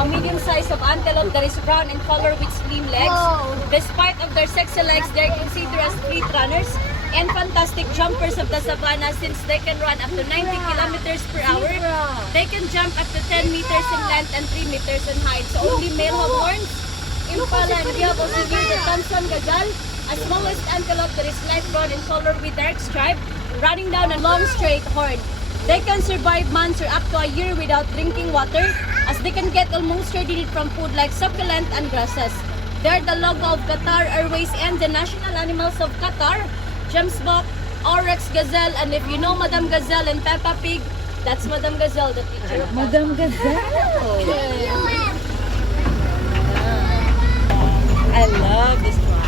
a medium size of antelope that is brown in color with slim legs. Despite of their sexy legs, they are considered as fleet runners and fantastic jumpers of the savannah since they can run up to 90 kilometers per hour. They can jump up to 10 meters in length and 3 meters in height. So only male have horns. Impala, and we have also here the Thompson gazelle, a smallest antelope that is light brown in color with dark stripe, running down a long straight horn. They can survive months or up to a year without drinking water, as they can get almost their need from food like succulent and grasses. They are the logo of Qatar Airways and the national animals of Qatar, Gemsbok, Oryx gazelle, and if you know Madame Gazelle and Peppa Pig, that's Madame Gazelle, the teacher. Madam Gazelle. I love this one.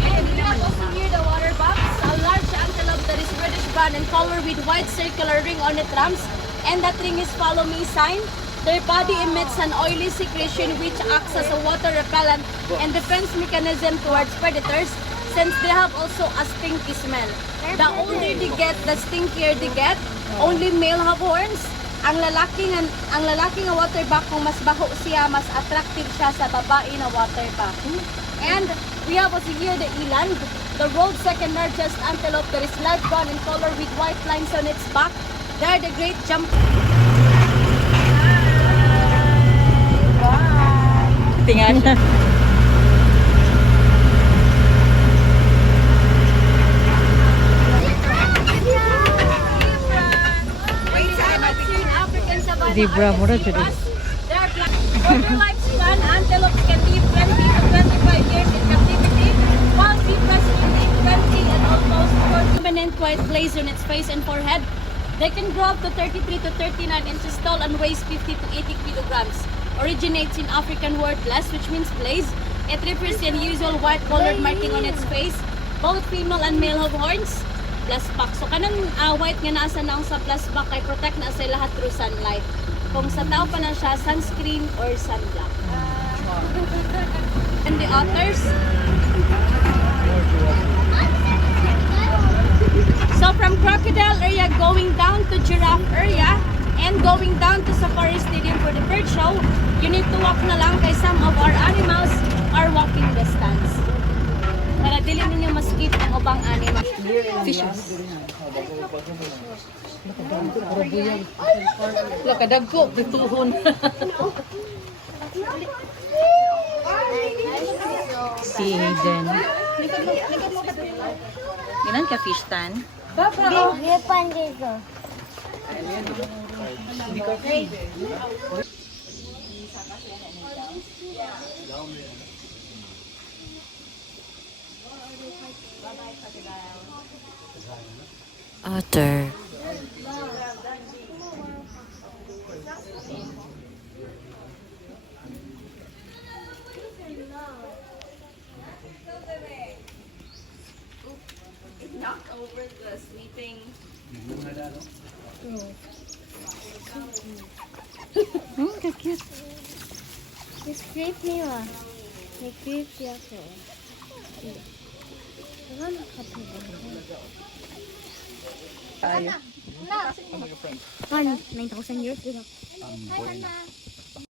And we have also here the water box, a large antelope that is reddish brown in color with white circular ring on its rumps, and that ring is follow me sign. Their body emits an oily secretion which acts as a water repellent and defense mechanism towards predators, since they have also a stinky smell. The older they get, the stinkier they get. Only male have horns. Ang lalaking nga waterbuck, kung mas baho siya, mas attractive siya sa babae na waterbuck. And we have also here the eland, the world's second largest antelope that is light brown in color with white lines on its back. They are the great jump. Tingnan siya. Zebra, mura siya din. Over lifespan, antelopes can live 20 to 25 years in captivity, while zebras can live 20 and almost 4 prominent white blaze on its face and forehead. They can grow up to 33 to 39 inches tall and weighs 50 to 80 kilograms. Originates in African word bless, which means blaze. It refers to an unusual white colored marking on its face. Both female and male have horns. Plus back. So kanang white nga nasa naong sa plus back ay protect na sa lahat through sunlight. Kung sa tao pa na siya, sunscreen or sunblock. And the otters. So from crocodile area going down to giraffe area and going down to Safari Stadium for the bird show, you need to walk na lang kay some of our animals are walking distance. Para dili ninyo maskip ang ubang animal. Fishes. Lakadagko, bituhon. Si Hayden. Ginan ka fish tan? Lipan dito. Otter. Knock over the sleeping. Cute. It's creepy lah. It's creepy ako. Ano Tayo. Ano? 9,000 years. Hi, Hana.